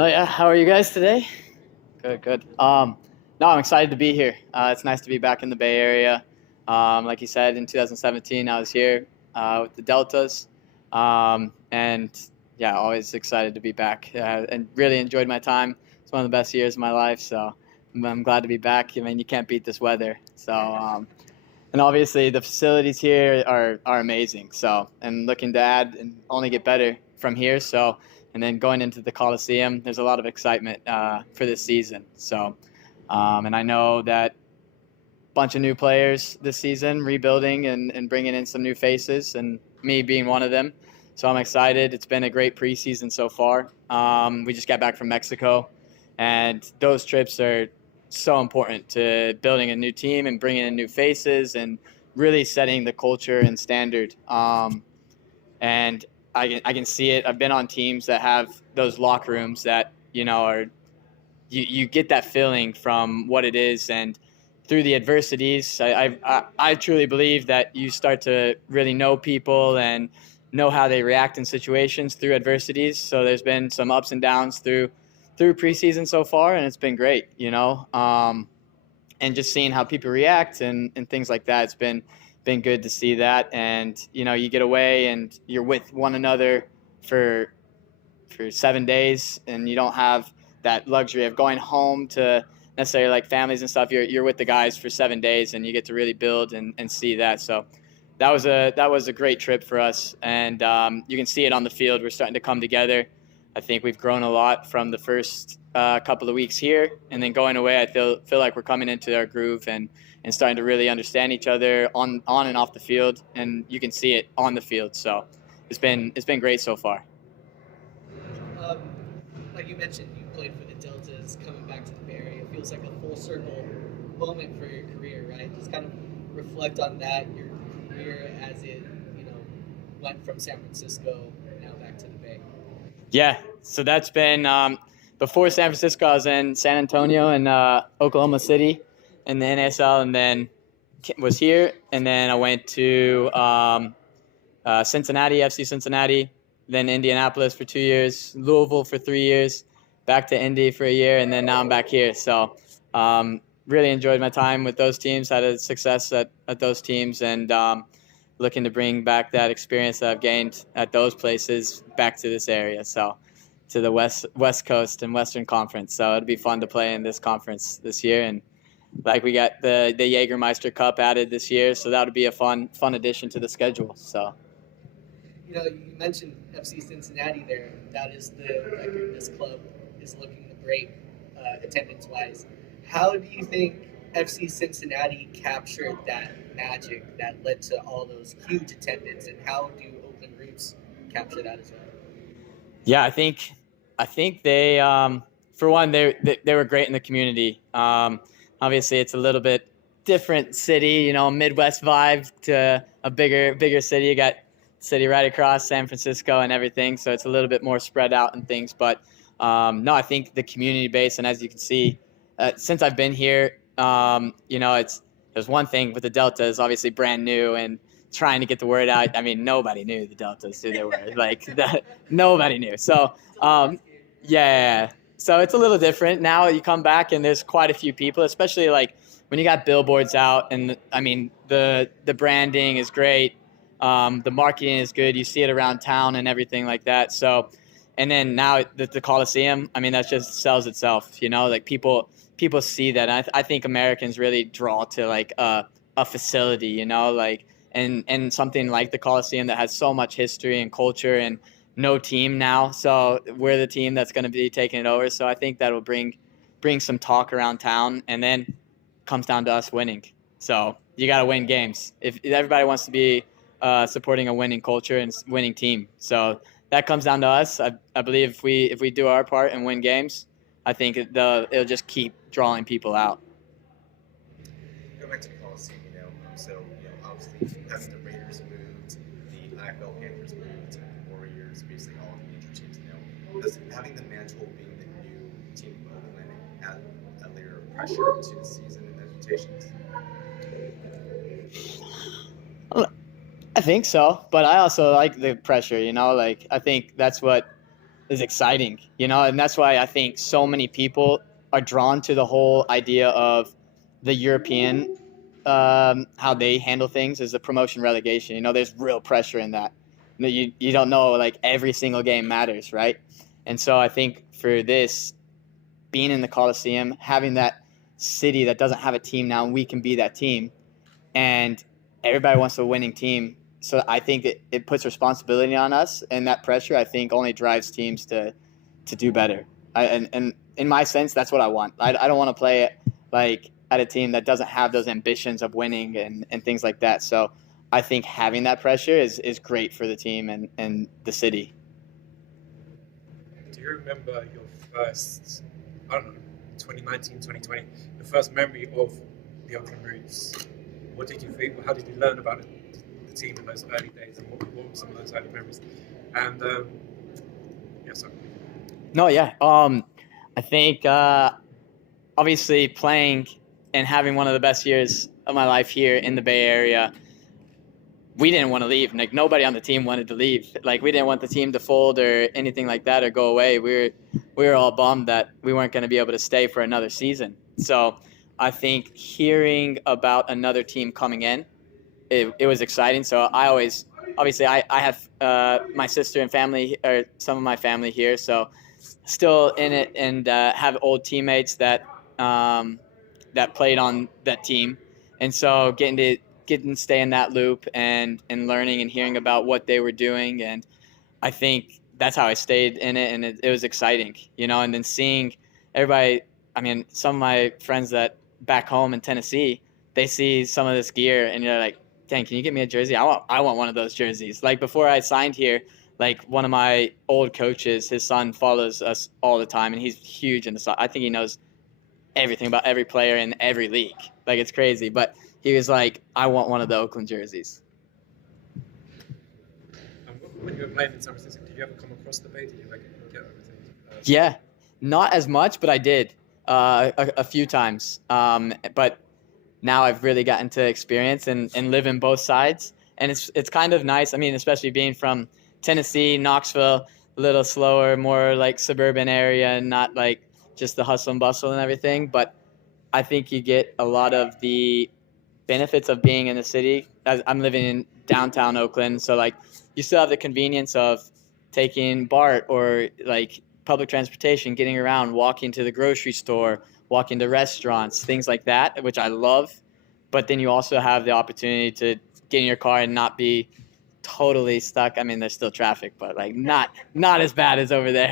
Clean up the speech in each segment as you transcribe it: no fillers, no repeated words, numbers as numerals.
Oh yeah, how are you guys today? Good, good. No, I'm excited to be here. It's nice to be back in the Bay Area. Like you said, in 2017, I was here with the Deltas, and yeah, always excited to be back. And really enjoyed my time. It's one of the best years of my life. So I'm glad to be back. I mean, you can't beat this weather. And obviously the facilities here are amazing. So, and looking to add and only get better from here. So, and then going into the Coliseum, there's a lot of excitement for this season. So, and I know that bunch of new players this season, rebuilding and bringing in some new faces, and me being one of them. So I'm excited. It's been a great preseason so far. We just got back from Mexico, and those trips are so important to building a new team and bringing in new faces and really setting the culture and standard. And I can see it. I've been on teams that have those locker rooms that are you get that feeling from what it is, and through the adversities, I truly believe that you start to really know people and know how they react in situations through adversities. So there's been some ups and downs through preseason so far, and it's been great, and just seeing how people react and things like that. It's been good to see that, and you get away and you're with one another for 7 days, and you don't have that luxury of going home to necessarily like families and stuff. You're with the guys for 7 days, and you get to really build and see that. So that was a great trip for us, and you can see it on the field. We're starting to come together. I think we've grown a lot from the first couple of weeks here, and then going away, I feel like we're coming into our groove and starting to really understand each other on and off the field, and you can see it on the field. So it's been great so far. Um, like you mentioned, you played for the Deltas, coming back to the Bay Area. It feels like a full circle moment for your career, right? Just kind of reflect on that, your career as it, you know, went from San Francisco now back to the Bay. Yeah, so that's been before San Francisco. I was in San Antonio and Oklahoma City in the NSL, and then was here, and then I went to Cincinnati, FC Cincinnati, then Indianapolis for 2 years, Louisville for 3 years, back to Indy for a year, and then now I'm back here. So really enjoyed my time with those teams, had a success at those teams, and looking to bring back that experience that I've gained at those places back to this area. So to the West Coast and Western Conference. So it'd be fun to play in this conference this year, and like we got the Jägermeister Cup added this year, so that would be a fun addition to the schedule. So. You know, you mentioned FC Cincinnati there. That is the record this club is looking great attendance-wise. How do you think FC Cincinnati captured that magic that led to all those huge attendance, and how do Oakland Roots capture that as well? Yeah, I think they for one they were great in the community. Obviously, it's a little bit different city, Midwest vibe to a bigger city. You got city right across San Francisco and everything, so it's a little bit more spread out and things. But no, I think the community base, and as you can see, since I've been here, there's one thing with the Deltas, obviously brand new and trying to get the word out. I mean, nobody knew the Deltas who they were. Like that, nobody knew. So yeah. So it's a little different now. You come back and there's quite a few people, especially like when you got billboards out, and I mean the branding is great. The marketing is good. You see it around town and everything like that. So, and then now the Coliseum, I mean, that just sells itself, like people see that. And I think Americans really draw to like a facility, like, and something like the Coliseum that has so much history and culture, and no team now. So we're the team that's going to be taking it over. So I think that'll bring some talk around town, and then comes down to us winning. So you got to win games. If everybody wants to be supporting a winning culture and winning team. So that comes down to us. I believe if we do our part and win games, I think it'll just keep drawing people out. Go back to the Coliseum, obviously as the Raiders moved, the NFL Panthers moved, the Warriors, basically all the major teams does having the mantle being the new team in Oakland add a layer of pressure to the season and expectations? I think so, but I also like the pressure. Like I think that's what is exciting, and that's why I think so many people are drawn to the whole idea of the European, how they handle things is the promotion relegation. There's real pressure in that. You don't know, like, every single game matters, right? And so I think for this, being in the Coliseum, having that city that doesn't have a team now, and we can be that team, and everybody wants a winning team. So I think it puts responsibility on us, and that pressure, I think, only drives teams to do better. And in my sense, that's what I want. I don't want to play like at a team that doesn't have those ambitions of winning and things like that. So I think having that pressure is great for the team and the city. Do you remember your first, I don't know, 2019, 2020, the first memory of the Oakland Roots? What did you think? How did you learn about the team in those early days, and what were some of those early memories? And yeah, sorry. No, yeah. I think obviously playing and having one of the best years of my life here in the Bay Area, we didn't want to leave. Like, nobody on the team wanted to leave. Like, we didn't want the team to fold or anything like that or go away. We were all bummed that we weren't going to be able to stay for another season. So I think hearing about another team coming in, it was exciting. So I have my sister and family, or some of my family here, so still in it, and have old teammates that played on that team, and so getting to stay in that loop and learning and hearing about what they were doing, and I think that's how I stayed in it, and it was exciting, and then seeing everybody. I mean, some of my friends that back home in Tennessee, they see some of this gear, and you're like, dang, can you get me a jersey? I want one of those jerseys. Like, before I signed here, like, one of my old coaches, his son follows us all the time, and he's huge in the soccer. I think he knows everything about every player in every league. Like, it's crazy. But he was like, I want one of the Oakland jerseys. When you were playing in San Francisco, did you ever come across the Bay? Did you ever get everything? Yeah, not as much, but I did a few times. But now I've really gotten to experience and live in both sides. And it's kind of nice. I mean, especially being from Tennessee, Knoxville, a little slower, more like suburban area, and not like just the hustle and bustle and everything. But I think you get a lot of the benefits of being in the city. I'm living in downtown Oakland, so like you still have the convenience of taking BART or like public transportation, getting around, walking to the grocery store, walking to restaurants, things like that, which I love. But then you also have the opportunity to get in your car and not be totally stuck. I mean, there's still traffic, but like not as bad as over there,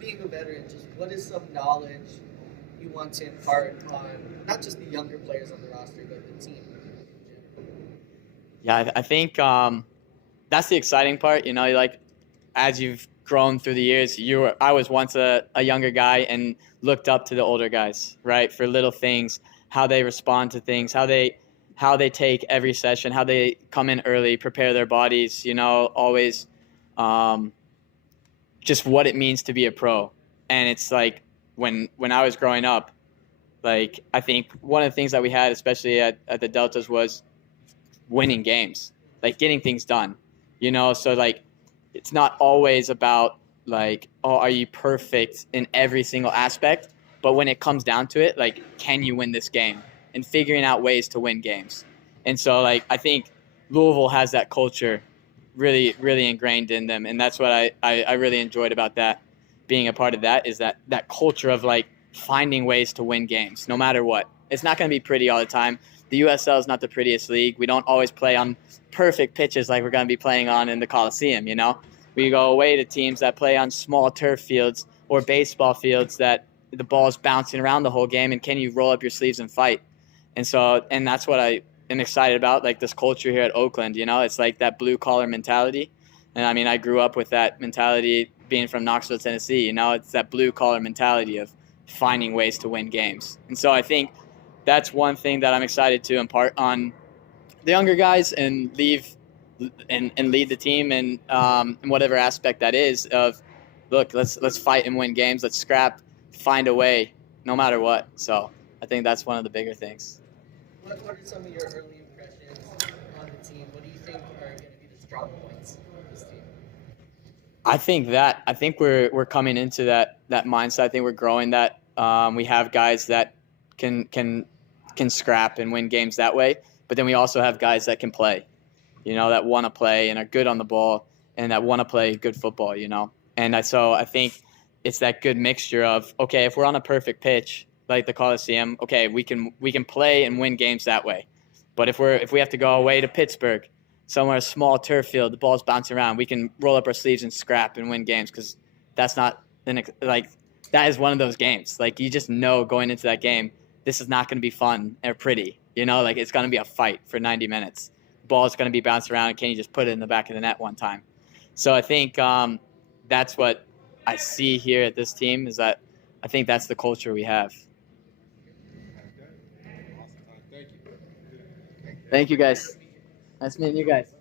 Being a veteran, just what is some knowledge you want to impart on not just the younger players on the roster, but the team? Yeah, I think that's the exciting part. Like, as you've grown through the years, I was once a younger guy and looked up to the older guys, right? For little things, how they respond to things, how they take every session, how they come in early, prepare their bodies, always just what it means to be a pro. And it's like when I was growing up, like, I think one of the things that we had, especially at the Deltas, was winning games, like getting things done, so like it's not always about like, oh, are you perfect in every single aspect? But when it comes down to it, like, can you win this game? And figuring out ways to win games. And so, like, I think Louisville has that culture really, really ingrained in them. And that's what I really enjoyed about that, being a part of that, is that culture of, like, finding ways to win games, no matter what. It's not going to be pretty all the time. The USL is not the prettiest league. We don't always play on perfect pitches like we're going to be playing on in the Coliseum, We go away to teams that play on small turf fields or baseball fields that the ball's bouncing around the whole game, and can you roll up your sleeves and fight? And so, and that's what I am excited about, like this culture here at Oakland, it's like that blue collar mentality. And I mean, I grew up with that mentality being from Knoxville, Tennessee, it's that blue collar mentality of finding ways to win games. And so I think that's one thing that I'm excited to impart on the younger guys and lead the team in whatever aspect that is of, look, let's fight and win games. Let's scrap, find a way, no matter what. So I think that's one of the bigger things. What are some of your early impressions on the team? What do you think are going to be the strong points of this team? I think we're coming into that mindset. I think we're growing that. We have guys that can scrap and win games that way, but then we also have guys that can play, that want to play and are good on the ball and that want to play good football, And so I think it's that good mixture of, okay, if we're on a perfect pitch like the Coliseum, okay, we can play and win games that way. But if we have to go away to Pittsburgh, somewhere a small turf field, the ball's bouncing around, we can roll up our sleeves and scrap and win games because that's not that is one of those games. Like, you just know going into that game, this is not going to be fun or pretty. It's going to be a fight for 90 minutes. The ball is going to be bounced around, and can you just put it in the back of the net one time? So I think that's what I see here at this team, is that I think that's the culture we have. Thank you, guys. Nice meeting you guys.